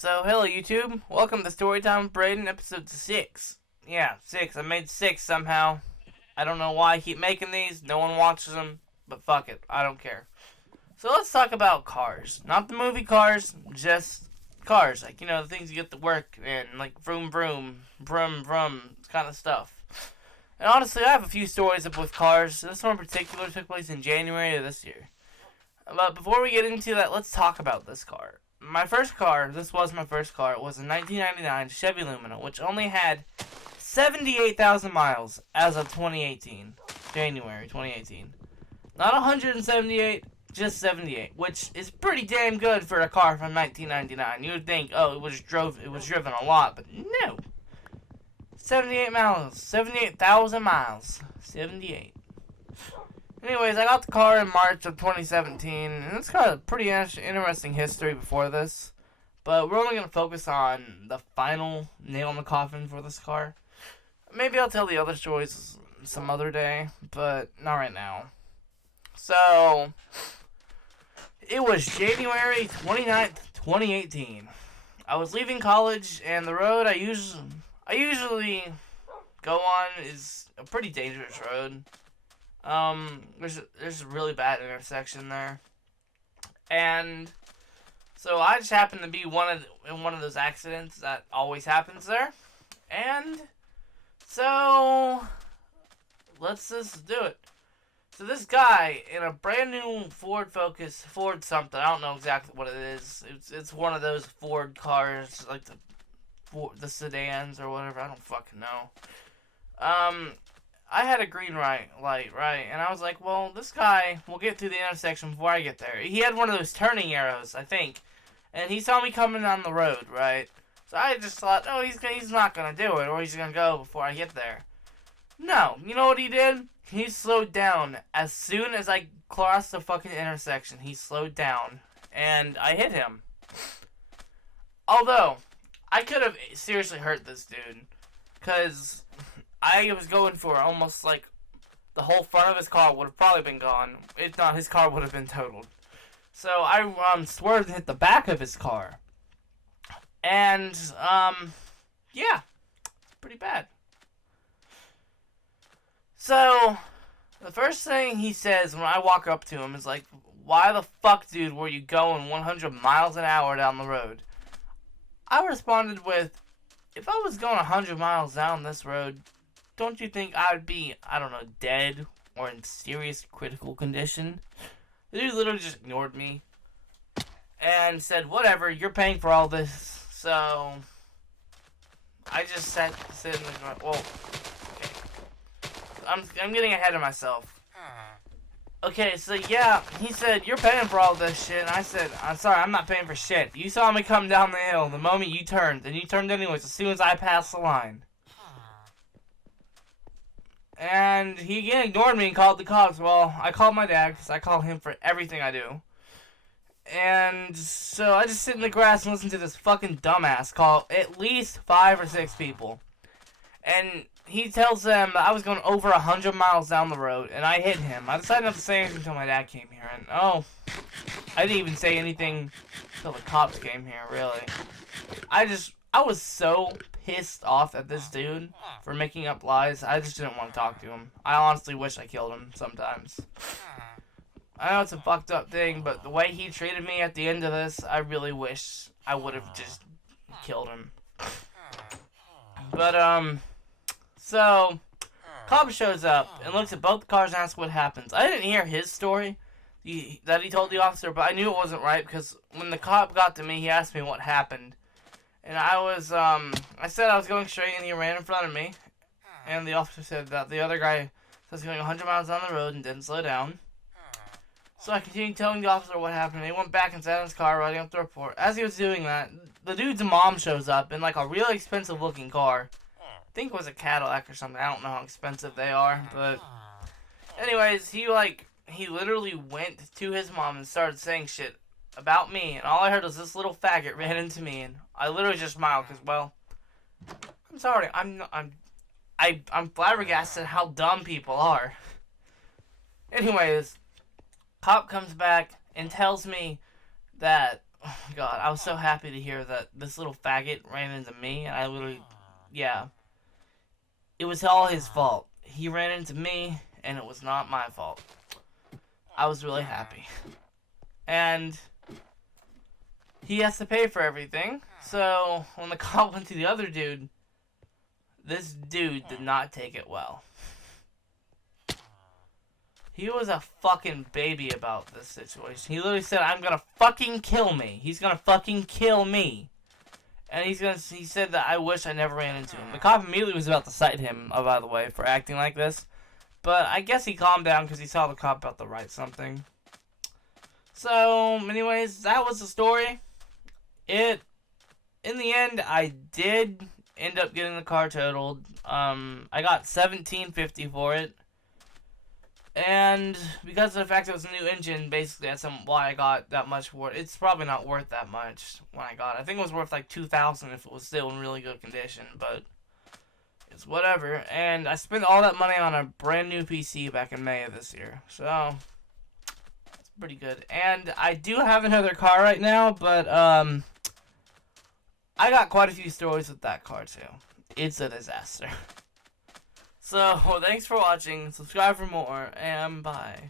So, hello YouTube. Welcome to StoryTime with Braden, episode 6. Yeah, 6. I made 6 somehow. I don't know why I keep making these. No one watches them. But fuck it. I don't care. So, let's talk about cars. Not the movie Cars, just cars. Like, the things you get to work in. Like, vroom vroom, brum brum, kind of stuff. And honestly, I have a few stories up with cars. This one in particular took place in January of this year. But before we get into that, let's talk about this car. My first car, this was my first car, it was a 1999 Chevy Lumina, which only had 78,000 miles as of 2018. January 2018. Not 178, just 78, which is pretty damn good for a car from 1999. You would think, oh, it was driven a lot, but no. 78 miles, 78,000 miles, 78. Anyways, I got the car in March of 2017, and it's got a pretty interesting history before this. But we're only going to focus on the final nail in the coffin for this car. Maybe I'll tell the other stories some other day, but not right now. So, it was January 29th, 2018. I was leaving college, and the road I usually go on is a pretty dangerous road. There's a really bad intersection there, and so I just happened to be in one of those accidents that always happens there, and so let's just do it. So this guy in a brand new Ford something, I don't know exactly what it is. It's one of those Ford cars, like the sedans or whatever. I don't fucking know. I had a green light, right? And I was like, well, this guy will get through the intersection before I get there. He had one of those turning arrows, I think. And he saw me coming down the road, right? So I just thought, oh, he's not going to do it, or he's going to go before I get there. No. You know what he did? He slowed down. As soon as I crossed the fucking intersection, he slowed down. And I hit him. Although, I could have seriously hurt this dude. Because I was going for almost like the whole front of his car would have probably been gone. If not, his car would have been totaled. So I swerved and hit the back of his car. And, yeah. It's pretty bad. So, the first thing he says when I walk up to him is like, why the fuck, dude, were you going 100 miles an hour down the road? I responded with, if I was going 100 miles down this road, don't you think I would be, I don't know, dead or in serious critical condition? The dude literally just ignored me and said, whatever, you're paying for all this. So, I just sat in the, well, okay. I'm getting ahead of myself. Okay, so yeah, he said, you're paying for all this shit, and I said, I'm sorry, I'm not paying for shit. You saw me come down the hill the moment you turned, and you turned anyways as soon as I passed the line. And he again ignored me and called the cops. Well, I called my dad, because I call him for everything I do. And so I just sit in the grass and listen to this fucking dumbass call at least 5 or 6 people. And he tells them that I was going over 100 miles down the road, and I hit him. I decided not to say anything until my dad came here, and I didn't even say anything until the cops came here, really. I was so pissed off at this dude for making up lies, I just didn't want to talk to him. I honestly wish I killed him sometimes. I know it's a fucked up thing, but the way he treated me at the end of this, I really wish I would have just killed him. But, so, cop shows up and looks at both cars and asks what happens. I didn't hear his story that he told the officer, but I knew it wasn't right because when the cop got to me, he asked me what happened. And I said I was going straight and he ran in front of me. And the officer said that the other guy was going 100 miles down the road and didn't slow down. So I continued telling the officer what happened. He went back and sat in his car writing up the report. As he was doing that, the dude's mom shows up in like a really expensive looking car. I think it was a Cadillac or something. I don't know how expensive they are, but anyways, he literally went to his mom and started saying shit about me, and all I heard was this little faggot ran into me, and I literally just smiled because, well, I'm sorry, I'm flabbergasted how dumb people are. Anyways, cop comes back and tells me that God, I was so happy to hear that this little faggot ran into me, and I literally, yeah, it was all his fault. He ran into me, and it was not my fault. I was really happy. And he has to pay for everything, so when the cop went to the other dude, this dude did not take it well. He was a fucking baby about this situation. He literally said, I'm gonna fucking kill me. He's gonna fucking kill me. And he said that I wish I never ran into him. The cop immediately was about to cite him, by the way, for acting like this. But I guess he calmed down because he saw the cop about to write something. So, anyways, that was the story. In the end, I did end up getting the car totaled. I got $17.50 for it. And because of the fact it was a new engine, basically that's why I got that much for it. It's probably not worth that much when I got it. I think it was worth like $2,000 if it was still in really good condition, but it's whatever. And I spent all that money on a brand new PC back in May of this year, so it's pretty good. And I do have another car right now, but I got quite a few stories with that car too. It's a disaster. So, thanks for watching, subscribe for more, and bye.